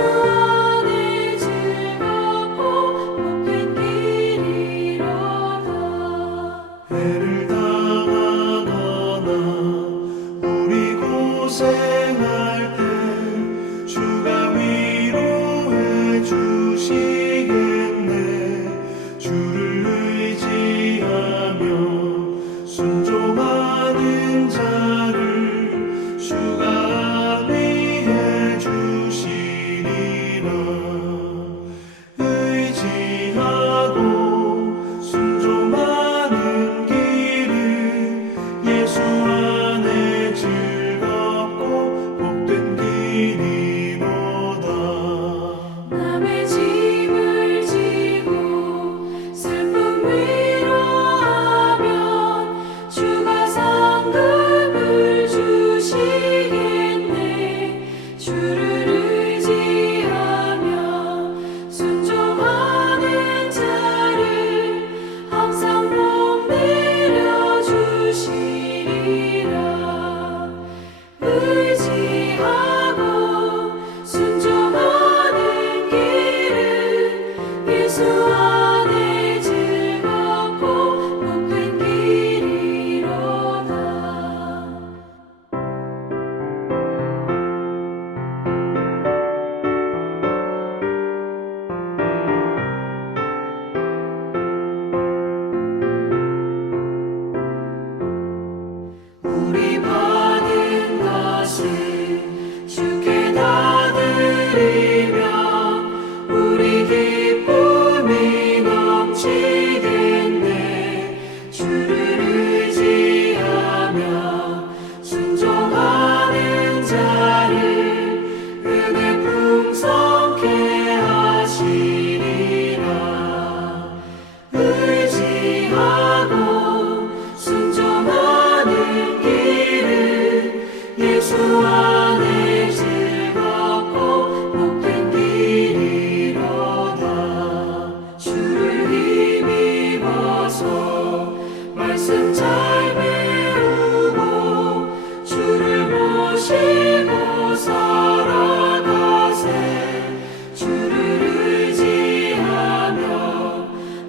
안에 즐겁고 복된 길이로다. 해를 당하거나 우리 고생할 때 주가 위로해 주시겠네. 주를 의지하며 순종하는 자를 주가 안위해 주시리라. 의지하고 순종하는 길은 예수 안에 즐겁고 복된 길이로다. 남의 짐을 지고 슬픔 위로하면 주가 상급을 주시겠네. 주를 의지하며 순종하는 자를 항상 복 내려 주시리라. 의지하고 순종하는 길은 예수 안에 즐겁고 복된 길이로다. 우리 받은 것을 주께 다 드리며 우리 기쁨이 넘치겠네. 주를 의지하며 순종하는 자를 은혜 풍성케 하시리라. 의지하고 순종하는 길은 예수 안에 즐겁고 복된 길이로다. 주를 힘입어서 말씀 잘 배우고 주를 모시고 살아가세. 주를 의지하며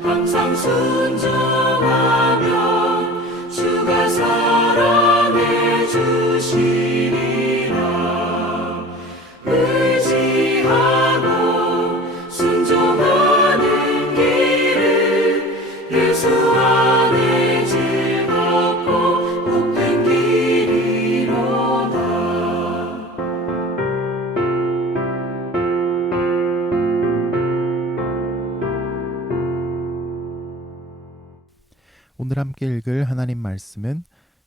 항상 순종하면 주가 사랑해 주시리라. 의지하고 순종하는 길은 예수 안에 즐겁고 복된 길이로다. 오늘 함께 읽을 하나님 말씀은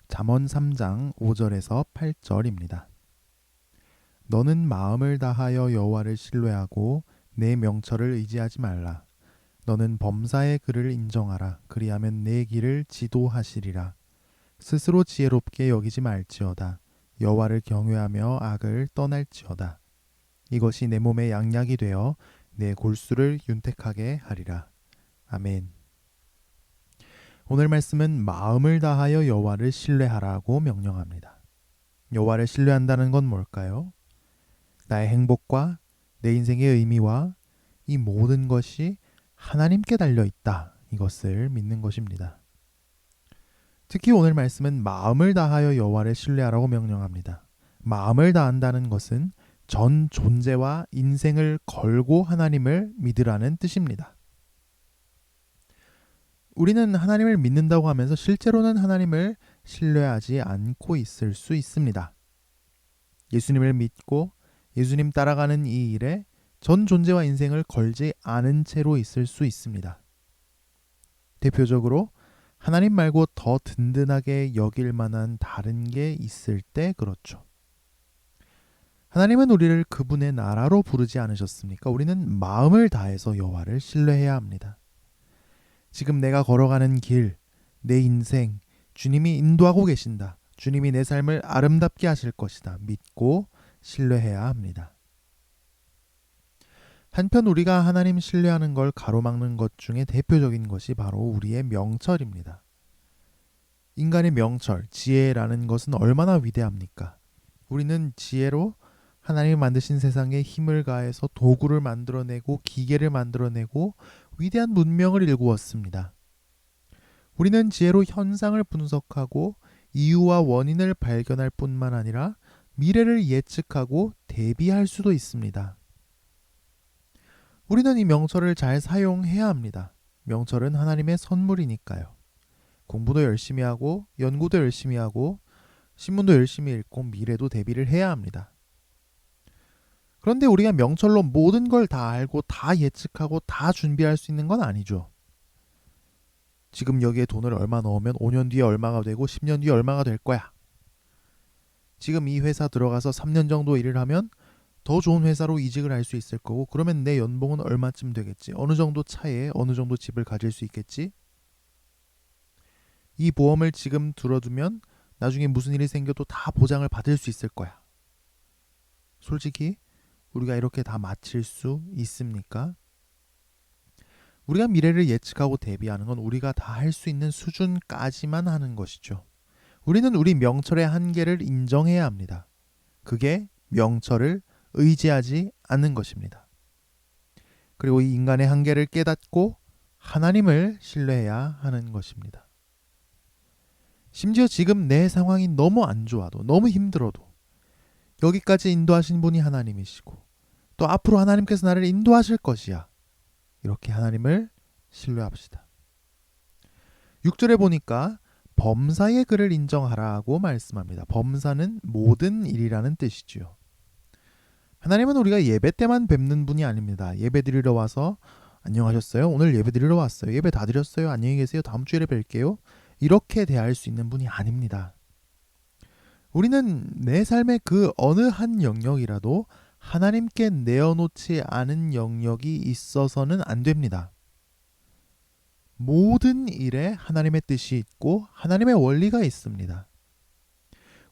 잠언 3장 5절에서 8절입니다. 너는 마음을 다하여 여호와를 신뢰하고 내 명철을 의지하지 말라. 너는 범사의 글을 인정하라. 그리하면 내 길을 지도하시리라. 스스로 지혜롭게 여기지 말지어다. 여호와를 경외하며 악을 떠날지어다. 이것이 내 몸에 양약이 되어 내 골수를 윤택하게 하리라. 아멘. 오늘 말씀은 마음을 다하여 여호와를 신뢰하라고 명령합니다. 여호와를 신뢰한다는 건 뭘까요? 나의 행복과 내 인생의 의미와 이 모든 것이 하나님께 달려있다. 이것을 믿는 것입니다. 특히 오늘 말씀은 마음을 다하여 여호와를 신뢰하라고 명령합니다. 마음을 다한다는 것은 전 존재와 인생을 걸고 하나님을 믿으라는 뜻입니다. 우리는 하나님을 믿는다고 하면서 실제로는 하나님을 신뢰하지 않고 있을 수 있습니다. 예수님을 믿고 예수님 따라가는 이 일에 전 존재와 인생을 걸지 않은 채로 있을 수 있습니다. 대표적으로 하나님 말고 더 든든하게 여길 만한 다른 게 있을 때 그렇죠. 하나님은 우리를 그분의 나라로 부르지 않으셨습니까? 우리는 마음을 다해서 여호와를 신뢰해야 합니다. 지금 내가 걸어가는 길, 내 인생, 주님이 인도하고 계신다. 주님이 내 삶을 아름답게 하실 것이다. 믿고 신뢰해야 합니다. 한편 우리가 하나님 신뢰하는 걸 가로막는 것 중에 대표적인 것이 바로 우리의 명철입니다. 인간의 명철, 지혜라는 것은 얼마나 위대합니까? 우리는 지혜로 하나님이 만드신 세상에 힘을 가해서 도구를 만들어내고 기계를 만들어내고 위대한 문명을 일구었습니다. 우리는 지혜로 현상을 분석하고 이유와 원인을 발견할 뿐만 아니라 미래를 예측하고 대비할 수도 있습니다. 우리는 이 명철을 잘 사용해야 합니다. 명철은 하나님의 선물이니까요. 공부도 열심히 하고 연구도 열심히 하고 신문도 열심히 읽고 미래도 대비를 해야 합니다. 그런데 우리가 명철로 모든 걸 다 알고 다 예측하고 다 준비할 수 있는 건 아니죠. 지금 여기에 돈을 얼마 넣으면 5년 뒤에 얼마가 되고 10년 뒤에 얼마가 될 거야. 지금 이 회사 들어가서 3년 정도 일을 하면 더 좋은 회사로 이직을 할 수 있을 거고 그러면 내 연봉은 얼마쯤 되겠지. 어느 정도 차에 어느 정도 집을 가질 수 있겠지. 이 보험을 지금 들어두면 나중에 무슨 일이 생겨도 다 보장을 받을 수 있을 거야. 솔직히 우리가 이렇게 다 맞힐 수 있습니까? 우리가 미래를 예측하고 대비하는 건 우리가 다 할 수 있는 수준까지만 하는 것이죠. 우리는 우리 명철의 한계를 인정해야 합니다. 그게 명철을 의지하지 않는 것입니다. 그리고 이 인간의 한계를 깨닫고 하나님을 신뢰해야 하는 것입니다. 심지어 지금 내 상황이 너무 안 좋아도 너무 힘들어도 여기까지 인도하신 분이 하나님이시고 또 앞으로 하나님께서 나를 인도하실 것이야. 이렇게 하나님을 신뢰합시다. 6절에 보니까 범사의 그를 인정하라고 말씀합니다. 범사는 모든 일이라는 뜻이지요. 하나님은 우리가 예배 때만 뵙는 분이 아닙니다. 예배 드리러 와서 안녕하셨어요? 오늘 예배 드리러 왔어요. 예배 다 드렸어요. 안녕히 계세요. 다음 주에 뵐게요. 이렇게 대할 수 있는 분이 아닙니다. 우리는 내 삶의 그 어느 한 영역이라도 하나님께 내어놓지 않은 영역이 있어서는 안 됩니다. 모든 일에 하나님의 뜻이 있고 하나님의 원리가 있습니다.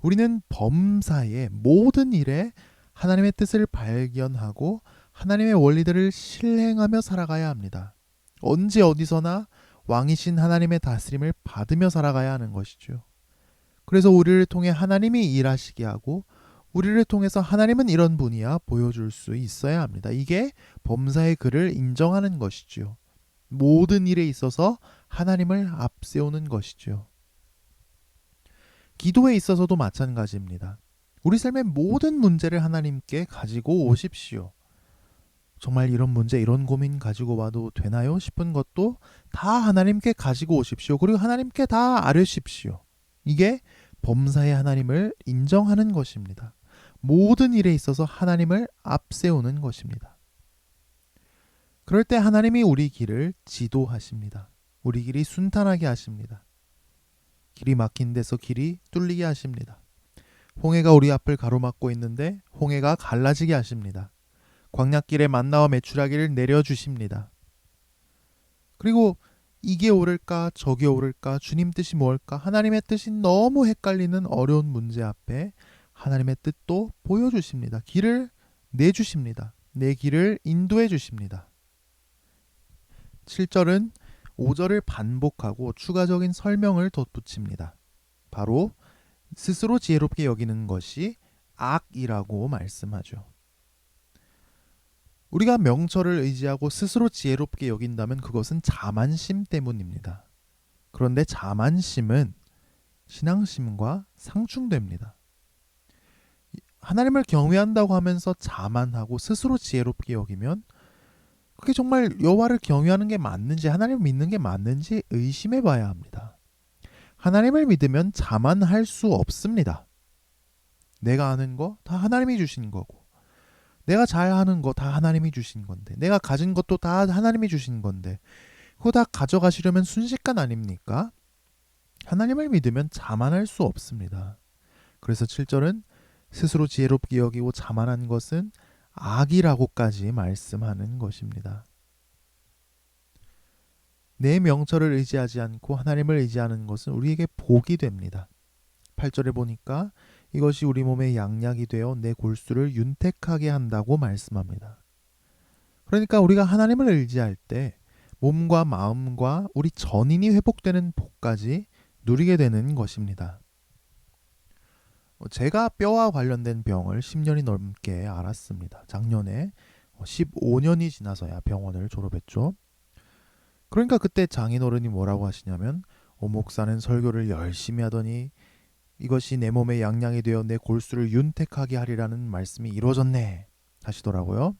우리는 범사의 모든 일에 하나님의 뜻을 발견하고 하나님의 원리들을 실행하며 살아가야 합니다. 언제 어디서나 왕이신 하나님의 다스림을 받으며 살아가야 하는 것이죠. 그래서 우리를 통해 하나님이 일하시게 하고 우리를 통해서 하나님은 이런 분이야 보여줄 수 있어야 합니다. 이게 범사의 그를 인정하는 것이죠. 모든 일에 있어서 하나님을 앞세우는 것이죠. 기도에 있어서도 마찬가지입니다. 우리 삶의 모든 문제를 하나님께 가지고 오십시오. 정말 이런 문제, 이런 고민 가지고 와도 되나요? 싶은 것도 다 하나님께 가지고 오십시오. 그리고 하나님께 다 아뢰십시오. 이게 범사의 하나님을 인정하는 것입니다. 모든 일에 있어서 하나님을 앞세우는 것입니다. 그럴 때 하나님이 우리 길을 지도하십니다. 우리 길이 순탄하게 하십니다. 길이 막힌 데서 길이 뚫리게 하십니다. 홍해가 우리 앞을 가로막고 있는데 홍해가 갈라지게 하십니다. 광야길에 만나와 메추라기를 내려주십니다. 그리고 이게 옳을까 저게 옳을까 주님 뜻이 뭘까 하나님의 뜻이 너무 헷갈리는 어려운 문제 앞에 하나님의 뜻도 보여주십니다. 길을 내주십니다. 내 길을 인도해 주십니다. 7절은 5절을 반복하고 추가적인 설명을 덧붙입니다. 바로 스스로 지혜롭게 여기는 것이 악이라고 말씀하죠. 우리가 명철을 의지하고 스스로 지혜롭게 여긴다면 그것은 자만심 때문입니다. 그런데 자만심은 신앙심과 상충됩니다. 하나님을 경외한다고 하면서 자만하고 스스로 지혜롭게 여기면 그게 정말 여호와를 경외하는 게 맞는지 하나님을 믿는 게 맞는지 의심해 봐야 합니다. 하나님을 믿으면 자만할 수 없습니다. 내가 아는 거 다 하나님이 주신 거고 내가 잘하는 거 다 하나님이 주신 건데 내가 가진 것도 다 하나님이 주신 건데 그거 다 가져가시려면 순식간 아닙니까? 하나님을 믿으면 자만할 수 없습니다. 그래서 7절은 스스로 지혜롭게 여기고 자만한 것은 악이라고까지 말씀하는 것입니다. 내 명철을 의지하지 않고 하나님을 의지하는 것은 우리에게 복이 됩니다. 8절에 보니까 이것이 우리 몸의 양약이 되어 내 골수를 윤택하게 한다고 말씀합니다. 그러니까 우리가 하나님을 의지할 때 몸과 마음과 우리 전인이 회복되는 복까지 누리게 되는 것입니다. 제가 뼈와 관련된 병을 10년이 넘게 앓았습니다. 작년에 15년이 지나서야 병원을 졸업했죠. 그러니까 그때 장인어른이 뭐라고 하시냐면 목사는 설교를 열심히 하더니 이것이 내 몸의 양양이 되어 내 골수를 윤택하게 하리라는 말씀이 이루어졌네 하시더라고요.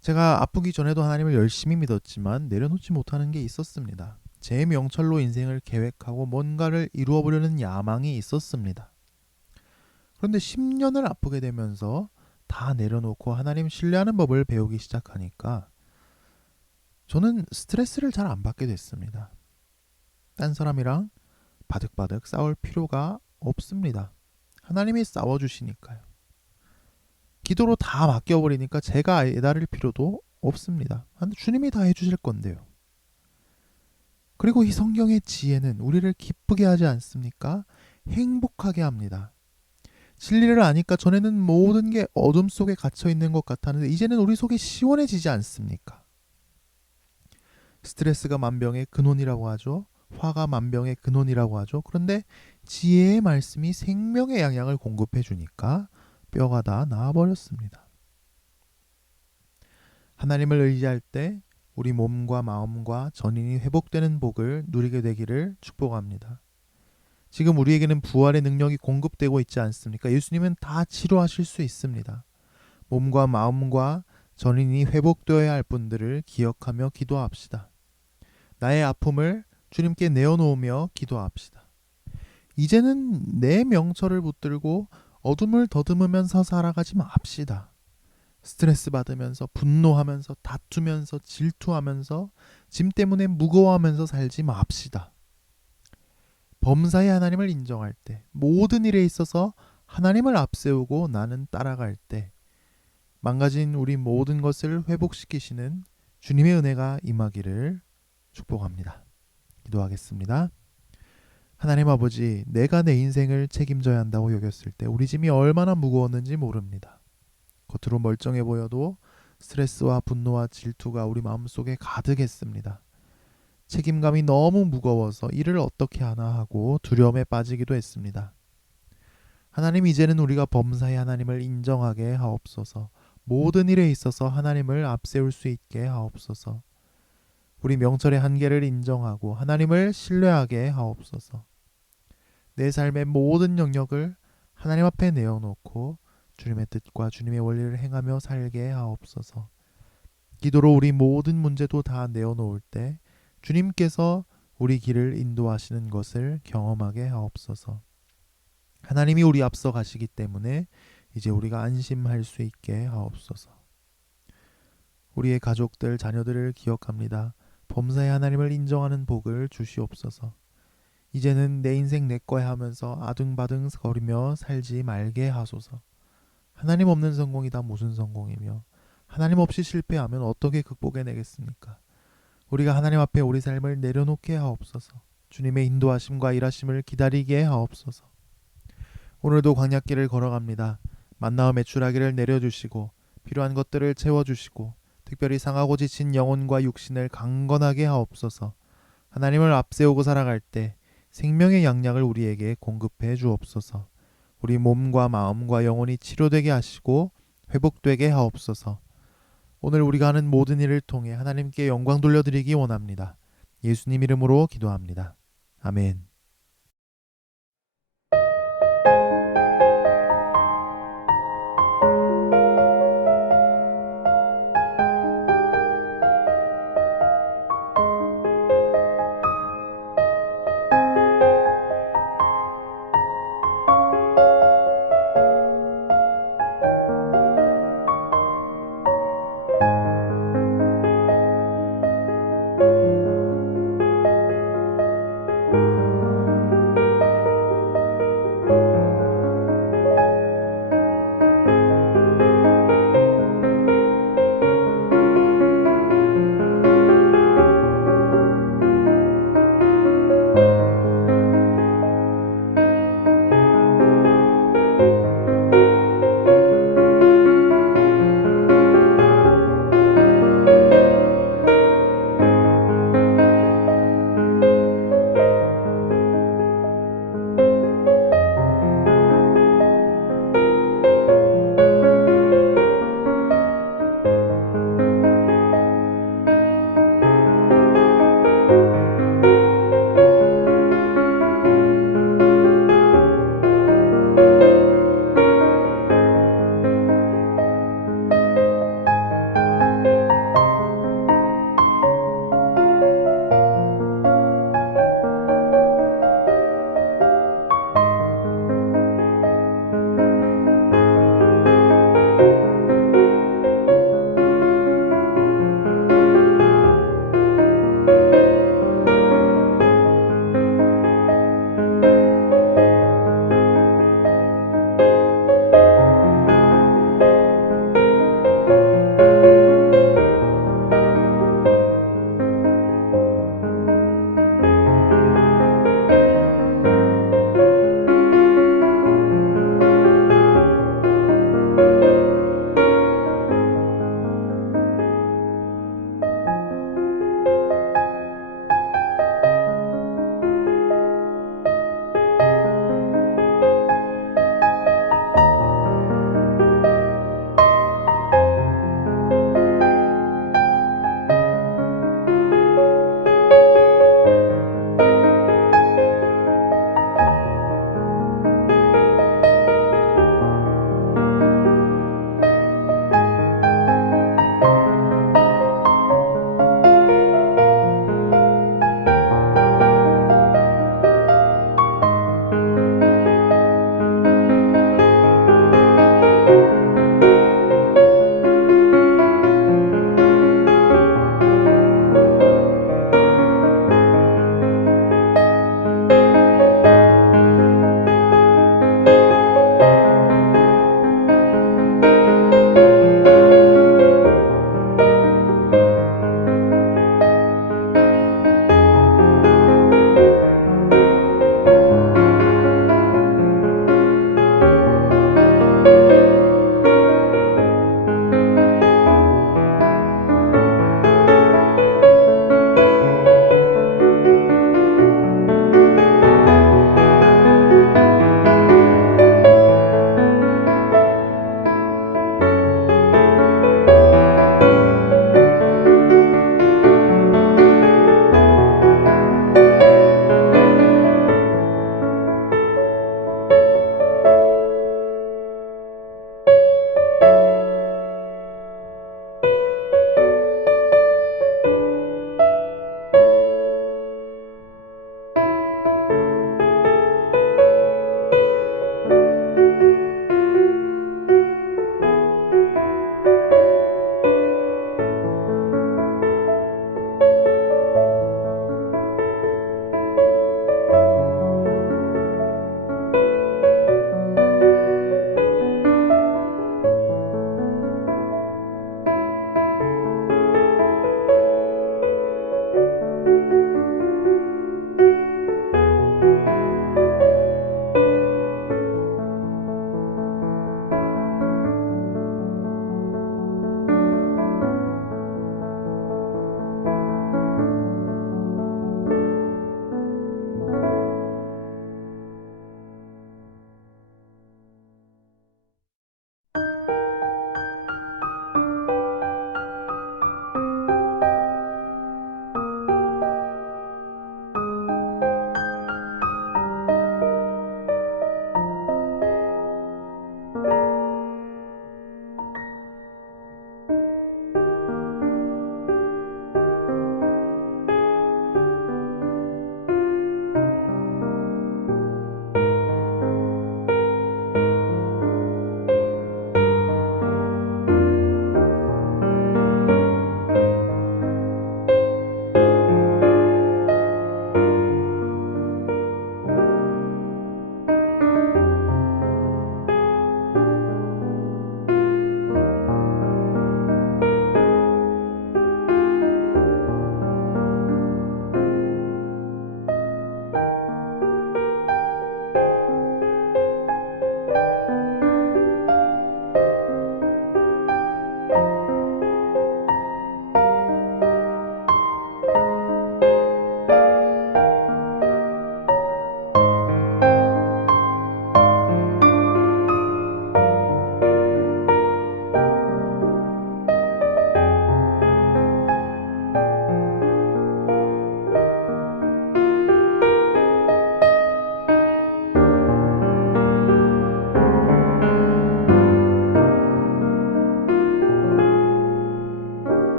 제가 아프기 전에도 하나님을 열심히 믿었지만 내려놓지 못하는 게 있었습니다. 제 명철로 인생을 계획하고 뭔가를 이루어보려는 야망이 있었습니다. 그런데 10년을 아프게 되면서 다 내려놓고 하나님 신뢰하는 법을 배우기 시작하니까 저는 스트레스를 잘 안 받게 됐습니다. 딴 사람이랑 바득바득 싸울 필요가 없습니다. 하나님이 싸워주시니까요. 기도로 다 맡겨버리니까 제가 애달을 필요도 없습니다. 주님이 다 해주실 건데요. 그리고 이 성경의 지혜는 우리를 기쁘게 하지 않습니까? 행복하게 합니다. 진리를 아니까 전에는 모든 게 어둠 속에 갇혀 있는 것 같았는데 이제는 우리 속이 시원해지지 않습니까? 스트레스가 만병의 근원이라고 하죠. 화가 만병의 근원이라고 하죠. 그런데 지혜의 말씀이 생명의 양양을 공급해 주니까 뼈가 다 나아버렸습니다. 하나님을 의지할 때 우리 몸과 마음과 전인이 회복되는 복을 누리게 되기를 축복합니다. 지금 우리에게는 부활의 능력이 공급되고 있지 않습니까? 예수님은 다 치료하실 수 있습니다. 몸과 마음과 전인이 회복되어야 할 분들을 기억하며 기도합시다. 나의 아픔을 주님께 내어놓으며 기도합시다. 이제는 내 명철을 붙들고 어둠을 더듬으면서 살아가지 맙시다. 스트레스 받으면서 분노하면서 다투면서 질투하면서 짐 때문에 무거워하면서 살지 맙시다. 범사의 하나님을 인정할 때 모든 일에 있어서 하나님을 앞세우고 나는 따라갈 때 망가진 우리 모든 것을 회복시키시는 주님의 은혜가 임하기를 축복합니다. 기도하겠습니다. 하나님 아버지, 내가 내 인생을 책임져야 한다고 여겼을 때 우리 짐이 얼마나 무거웠는지 모릅니다. 겉으로 멀쩡해 보여도 스트레스와 분노와 질투가 우리 마음속에 가득했습니다. 책임감이 너무 무거워서 일을 어떻게 하나 하고 두려움에 빠지기도 했습니다. 하나님, 이제는 우리가 범사의 하나님을 인정하게 하옵소서. 모든 일에 있어서 하나님을 앞세울 수 있게 하옵소서. 우리 명철의 한계를 인정하고 하나님을 신뢰하게 하옵소서. 내 삶의 모든 영역을 하나님 앞에 내어놓고 주님의 뜻과 주님의 원리를 행하며 살게 하옵소서. 기도로 우리 모든 문제도 다 내어놓을 때 주님께서 우리 길을 인도하시는 것을 경험하게 하옵소서. 하나님이 우리 앞서 가시기 때문에 이제 우리가 안심할 수 있게 하옵소서. 우리의 가족들, 자녀들을 기억합니다. 범사의 하나님을 인정하는 복을 주시옵소서. 이제는 내 인생 내 거야 하면서 아둥바둥 거리며 살지 말게 하소서. 하나님 없는 성공이다 무슨 성공이며 하나님 없이 실패하면 어떻게 극복해내겠습니까? 우리가 하나님 앞에 우리 삶을 내려놓게 하옵소서. 주님의 인도하심과 일하심을 기다리게 하옵소서. 오늘도 광야길을 걸어갑니다. 만나와 메추라기를 내려주시고 필요한 것들을 채워주시고 특별히 상하고 지친 영혼과 육신을 강건하게 하옵소서. 하나님을 앞세우고 살아갈 때 생명의 양약을 우리에게 공급해 주옵소서. 우리 몸과 마음과 영혼이 치료되게 하시고 회복되게 하옵소서. 오늘 우리가 하는 모든 일을 통해 하나님께 영광 돌려드리기 원합니다. 예수님 이름으로 기도합니다. 아멘.